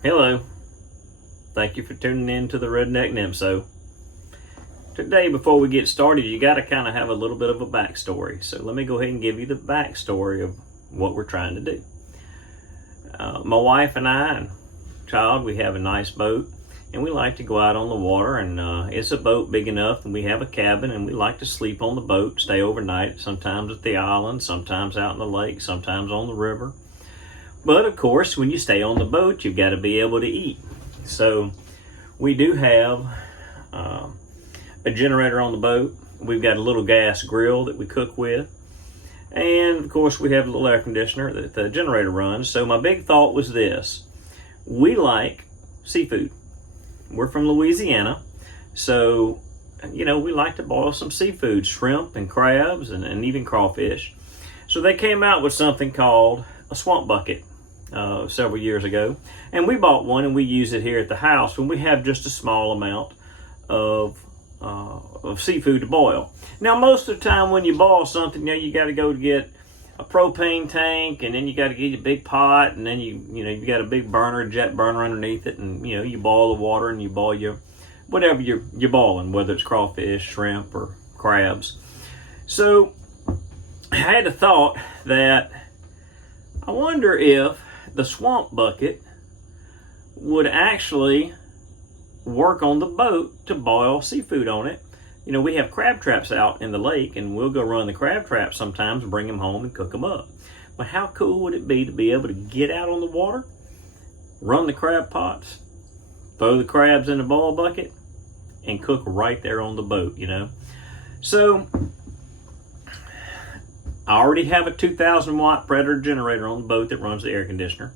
Hello, thank you for tuning in to the Redneck NMSO. Today, before we get started, you got to kind of have a little bit of a backstory. So let me go ahead and give you the backstory of what we're trying to do. My wife and I and child, we have a nice boat, and we like to go out on the water, and it's a boat big enough, and we have a cabin, and we like to sleep on the boat, stay overnight, sometimes at the island, sometimes out in the lake, sometimes on the river. But of course, when you stay on the boat, you've got to be able to eat. So we do have a generator on the boat. We've got a little gas grill that we cook with. And of course, we have a little air conditioner that the generator runs. So my big thought was this. We like seafood. We're from Louisiana. So, we like to boil some seafood, shrimp and crabs and even crawfish. So they came out with something called a swamp bucket several years ago, and we bought one and we use it here at the house when we have just a small amount of seafood to boil. Now, most of the time when you boil something, you got to go to get a propane tank, and then you got to get a big pot, and then you got a big burner, a jet burner underneath it, and you boil the water and you boil your whatever you're boiling, whether it's crawfish, shrimp, or crabs. So I had the thought that I wonder if the swamp bucket would actually work on the boat to boil seafood on it. We have crab traps out in the lake, and we'll go run the crab traps sometimes, bring them home and cook them up. But how cool would it be to be able to get out on the water, run the crab pots, throw the crabs in the boil bucket, and cook right there on the boat, So I already have a 2,000 watt Predator generator on the boat that runs the air conditioner.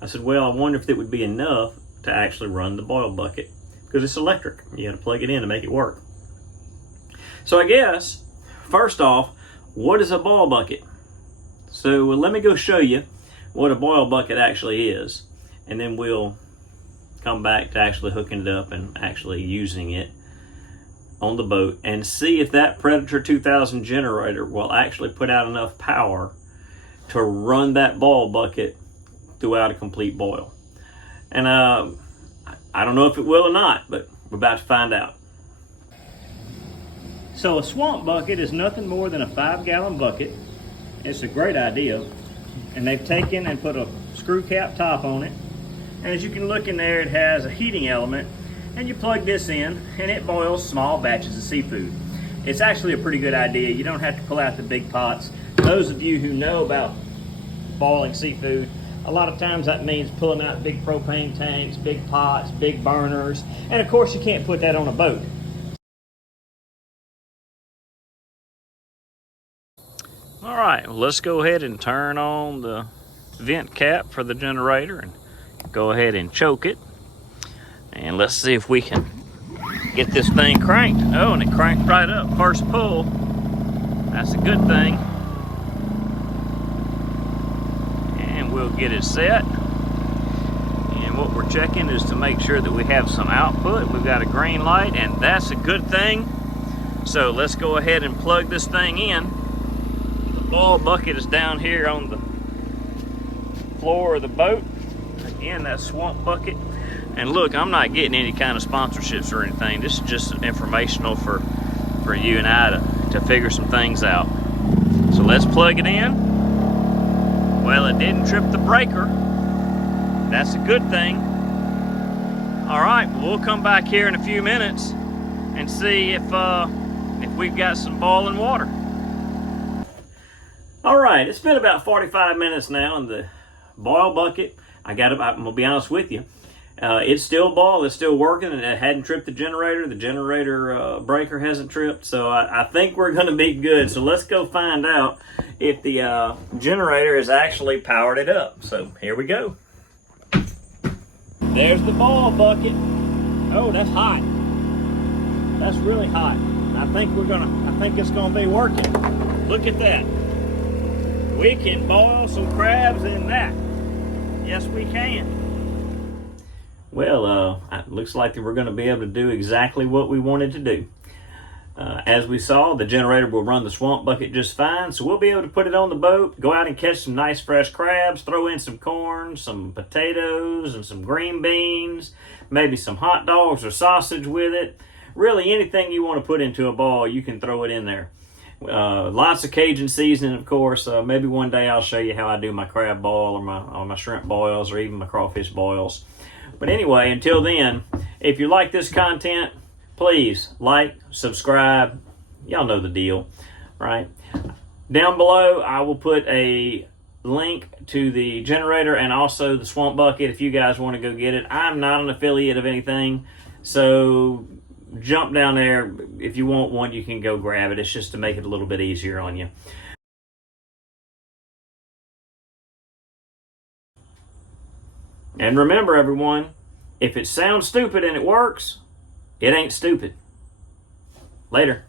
I said, well, I wonder if it would be enough to actually run the boil bucket, because it's electric. You got to plug it in to make it work. So I guess, first off, what is a boil bucket? So let me go show you what a boil bucket actually is, and then we'll come back to actually hooking it up and actually using it on the boat and see if that Predator 2000 generator will actually put out enough power to run that boil bucket throughout a complete boil. And I don't know if it will or not, but we're about to find out. So a swamp bucket is nothing more than a 5-gallon bucket. It's a great idea. And they've taken and put a screw cap top on it. And as you can look in there, it has a heating element. And you plug this in, and it boils small batches of seafood. It's actually a pretty good idea. You don't have to pull out the big pots. Those of you who know about boiling seafood, a lot of times that means pulling out big propane tanks, big pots, big burners, and of course you can't put that on a boat. All right, well, let's go ahead and turn on the vent cap for the generator and go ahead and choke it. And let's see if we can get this thing cranked. Oh, and it cranked right up, first pull. That's a good thing. And we'll get it set. And what we're checking is to make sure that we have some output. We've got a green light, and that's a good thing. So let's go ahead and plug this thing in. The boil bucket is down here on the floor of the boat. Again, that swamp bucket. And look, I'm not getting any kind of sponsorships or anything. This is just informational for you and I to figure some things out. So let's plug it in. Well, it didn't trip the breaker. That's a good thing. All right, we'll come back here in a few minutes and see if we've got some boiling water. All right, it's been about 45 minutes now in the boil bucket. I'm gonna be honest with you. It's still boiled, it's still working, and it hadn't tripped the generator. The generator breaker hasn't tripped, so I think we're going to be good. So let's go find out if the generator has actually powered it up. So here we go. There's the boil bucket. Oh, that's hot. That's really hot. I think it's gonna be working. Look at that. We can boil some crabs in that. Yes, we can. Well, it looks like we're going to be able to do exactly what we wanted to do. As we saw, the generator will run the swamp bucket just fine, so we'll be able to put it on the boat, go out and catch some nice fresh crabs, throw in some corn, some potatoes, and some green beans, maybe some hot dogs or sausage with it. Really, anything you want to put into a ball, you can throw it in there. Lots of Cajun seasoning, of course. Maybe one day I'll show you how I do my crab boil or my shrimp boils or even my crawfish boils. But anyway, until then, if you like this content, please like, subscribe. Y'all know the deal, right? Down below, I will put a link to the generator and also the swamp bucket if you guys want to go get it. I'm not an affiliate of anything, so jump down there. If you want one, you can go grab it. It's just to make it a little bit easier on you. And remember, everyone, if it sounds stupid and it works, it ain't stupid. Later.